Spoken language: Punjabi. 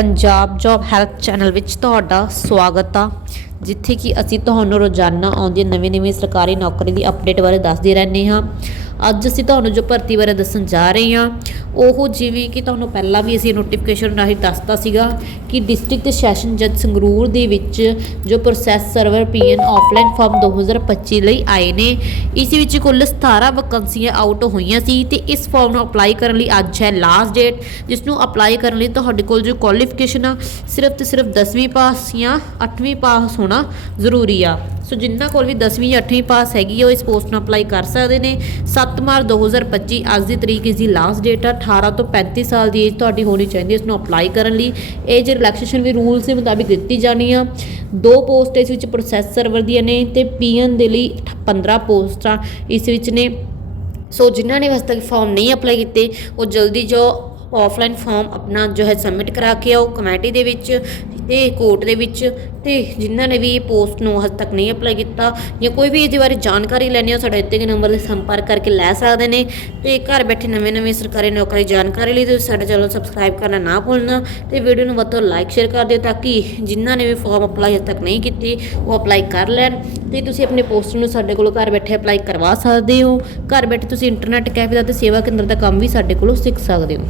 ਪੰਜਾਬ ਜੌਬ ਹੈਲਥ ਚੈਨਲ ਵਿੱਚ ਤੁਹਾਡਾ ਸਵਾਗਤ ਆ, ਜਿੱਥੇ ਕਿ ਅਸੀਂ ਤੁਹਾਨੂੰ ਰੋਜ਼ਾਨਾ ਆਉਂਦੀਆਂ ਨਵੀਂ-ਨਵੀਂ ਸਰਕਾਰੀ ਨੌਕਰੀ ਦੀ ਅਪਡੇਟ ਬਾਰੇ ਦੱਸਦੇ ਰਹਿੰਦੇ ਹਾਂ। ਅੱਜ ਅਸੀਂ ਤੁਹਾਨੂੰ ਜੋ ਭਰਤੀ ਬਾਰੇ ਦੱਸਣ ਜਾ ਰਹੇ ਹਾਂ, ਉਹ ਜਿਵੇਂ ਕਿ ਤੁਹਾਨੂੰ ਪਹਿਲਾਂ ਵੀ ਅਸੀਂ ਨੋਟੀਫਿਕੇਸ਼ਨ ਰਾਹੀਂ ਦੱਸਤਾ ਸੀਗਾ ਕਿ ਡਿਸਟ੍ਰਿਕਟ ਸੈਸ਼ਨ ਜੱਜ ਸੰਗਰੂਰ ਦੇ ਵਿੱਚ ਜੋ process server PN offline form 2025 ਲਈ ਆਏ ਨੇ, ਇਸ ਵਿੱਚ ਕੁੱਲ 17 ਵੈਕੰਸੀਆਂ ਆਊਟ ਹੋਈਆਂ ਸੀ ਤੇ ਇਸ ਫਾਰਮ ਨੂੰ ਅਪਲਾਈ ਕਰਨ ਲਈ ਅੱਜ ਹੈ ਲਾਸਟ ਡੇਟ ਜਿਸ ਨੂੰ ਅਪਲਾਈ ਕਰਨ ਲਈ ਤੁਹਾਡੇ ਕੋਲ ਜੋ ਕੁਆਲੀਫਿਕੇਸ਼ਨ ਆ, ਸਿਰਫ ਤੇ ਸਿਰਫ 10ਵੀਂ ਪਾਸ ਜਾਂ 8ਵੀਂ ਪਾਸ ਹੋਣਾ ਜ਼ਰੂਰੀ ਆ। ਸੋ ਜਿਨ੍ਹਾਂ ਕੋਲ ਵੀ 10ਵੀਂ ਜਾਂ 8ਵੀਂ ਪਾਸ ਹੈਗੀ ਆ, ਉਹ ਇਸ ਪੋਸਟ ਨੂੰ ਅਪਲਾਈ ਕਰ ਸਕਦੇ ਨੇ। 7 ਮਾਰਚ 2025 ਅੱਜ ਦੀ ਤਰੀਕ ਇਸ ਦੀ ਲਾਸਟ ਡੇਟ ਆ। 18 ਤੋਂ 35 ਸਾਲ ਦੀ ਏਜ ਤੁਹਾਡੀ ਹੋਣੀ ਚਾਹੀਦੀ ਹੈ ਇਸ ਨੂੰ ਅਪਲਾਈ ਕਰਨ ਲਈ। ਏਜ ਰਿਲੈਕਸੇਸ਼ਨ ਵੀ ਰੂਲਸ ਦੇ ਮੁਤਾਬਿਕ ਦਿੱਤੀ ਜਾਣੀ ਆ। ਦੋ ਪੋਸਟ ਇਸ ਵਿੱਚ ਪ੍ਰੋਸੈਸ ਸਰਵਰ ਦੀਆਂ ਨੇ ਤੇ ਪੀਐਨ ਦੇ ਲਈ 15 ਪੋਸਟਾਂ ਇਸ ਵਿੱਚ ਨੇ। ਸੋ ਜਿਨ੍ਹਾਂ ਨੇ ਵਸ ਤੱਕ ਫਾਰਮ ਨਹੀਂ ਅਪਲਾਈ ਕੀਤੇ, ਉਹ ਜਲਦੀ ਜੋ ਆਫਲਾਈਨ ਫਾਰਮ ਆਪਣਾ ਜੋ ਹੈ ਸਬਮਿਟ ਕਰਾ ਕੇ ਆਓ ਕਮੇਟੀ ਦੇ ਵਿੱਚ ਤੇ ਕੋਰਟ ਦੇ ਵਿੱਚ ਤੇ ਜਿਨ੍ਹਾਂ ਨੇ ਵੀ ਇਹ ਪੋਸਟ ਨੂੰ ਹਜੇ ਤੱਕ ਨਹੀਂ ਅਪਲਾਈ ਕੀਤਾ ਜਾਂ ਕੋਈ ਵੀ ਇਹਦੇ ਬਾਰੇ ਜਾਣਕਾਰੀ ਲੈਣੀ ਹੋ ਸਾਡੇ ਦਿੱਤੇ ਗਏ ਨੰਬਰ 'ਤੇ ਸੰਪਰਕ ਕਰਕੇ ਲੈ ਸਕਦੇ ਨੇ ਤੇ ਘਰ ਬੈਠੇ ਨਵੇਂ-ਨਵੇਂ ਸਰਕਾਰੀ ਨੌਕਰੀ ਜਾਣਕਾਰੀ ਲਈ ਤੁਸੀਂ ਸਾਡਾ ਚੈਨਲ ਸਬਸਕ੍ਰਾਈਬ ਕਰਨਾ ਨਾ ਭੁੱਲਣਾ ਤੇ ਵੀਡੀਓ ਨੂੰ ਵੱਧ ਤੋਂ ਲਾਈਕ, ਸ਼ੇਅਰ ਕਰ ਦਿਓ ਤਾਂ ਕਿ ਜਿਨ੍ਹਾਂ ਨੇ ਵੀ ਫਾਰਮ ਅਪਲਾਈ ਹਜੇ ਤੱਕ ਨਹੀਂ ਕੀਤੀ, ਉਹ ਅਪਲਾਈ ਕਰ ਲੈਣ ਤੇ ਤੁਸੀਂ ਆਪਣੇ ਪੋਸਟ ਨੂੰ ਸਾਡੇ ਕੋਲੋਂ ਘਰ ਬੈਠੇ ਅਪਲਾਈ ਕਰਵਾ ਸਕਦੇ ਹੋ, ਘਰ ਬੈਠੇ ਤੁਸੀਂ ਇੰਟਰਨੈਟ ਕੈਫੇ ਦਾ ਤੇ ਸੇਵਾ ਕੇਂਦਰ ਦਾ ਕੰਮ ਵੀ ਸਾਡੇ ਕੋਲੋਂ ਸਿੱਖ ਸਕਦੇ ਹੋ।